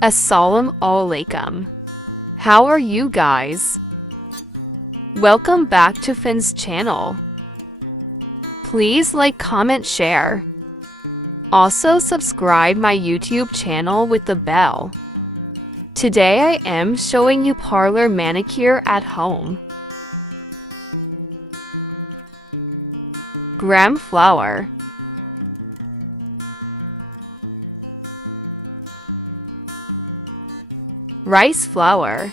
Assalam Alaikum. How are you guys? Welcome back to Finn's channel. Please like, comment, share. Also subscribe my YouTube channel with the bell. Today I am showing you Parlour Manicure at home. Gram flour, rice flour,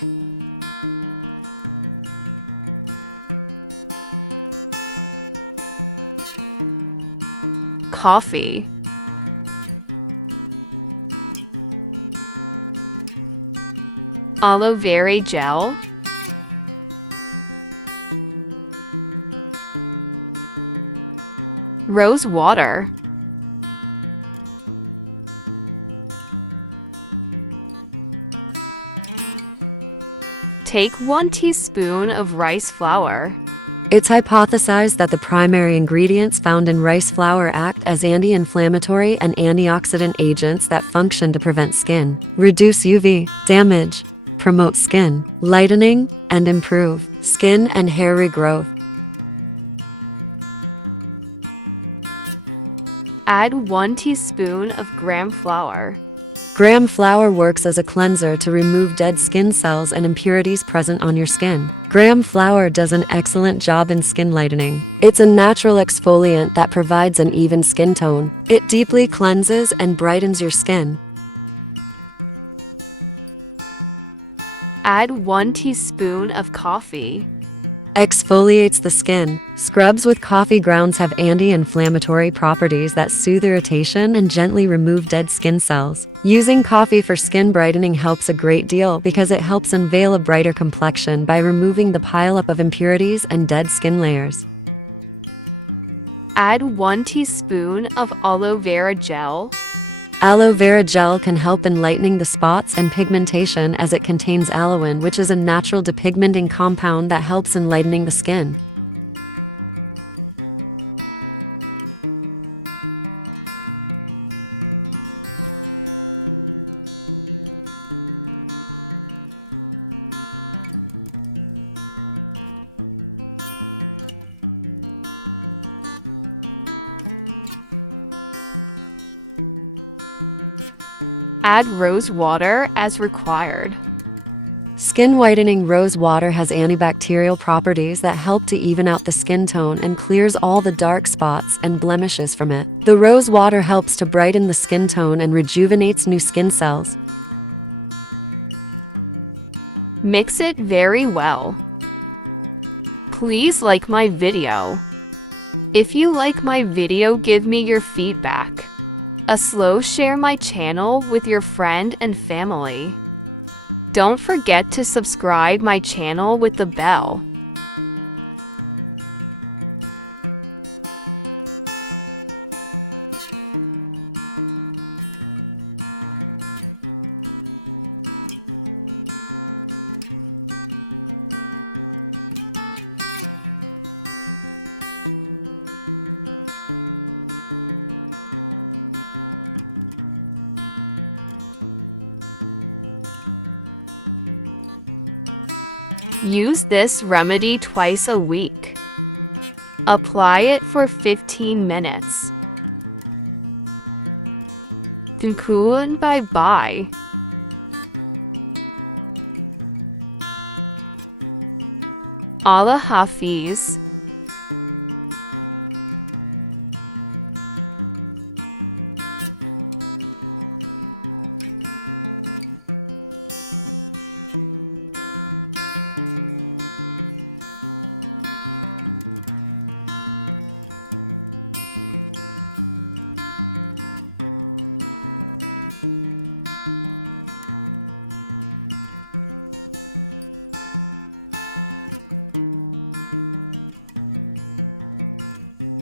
coffee, Alovere gel, rose water, take 1 teaspoon of rice flour. It's hypothesized that the primary ingredients found in rice flour act as anti-inflammatory and antioxidant agents that function to prevent skin, reduce UV damage, promote skin lightening, and improve skin and hair regrowth. Add 1 teaspoon of gram flour. Gram flour works as a cleanser to remove dead skin cells and impurities present on your skin. Gram flour does an excellent job in skin lightening. It's a natural exfoliant that provides an even skin tone. It deeply cleanses and brightens your skin. Add 1 teaspoon of coffee. Exfoliates the skin. Scrubs with coffee grounds have anti-inflammatory properties that soothe irritation and gently remove dead skin cells. Using coffee for skin brightening helps a great deal because it helps unveil a brighter complexion by removing the pileup of impurities and dead skin layers. Add 1 teaspoon of aloe vera gel. Aloe vera gel can help in lightening the spots and pigmentation as it contains aloin, which is a natural depigmenting compound that helps in lightening the skin. Add rose water as required. Skin whitening rose water has antibacterial properties that help to even out the skin tone and clears all the dark spots and blemishes from it. The rose water helps to brighten the skin tone and rejuvenates new skin cells. Mix it very well. Please like my video. If you like my video, give me your feedback. Share my channel with your friend and family. Don't forget to subscribe my channel with the bell. Use this remedy twice a week. Apply it for 15 minutes. Tunkuan bye-bye. Allah Hafiz.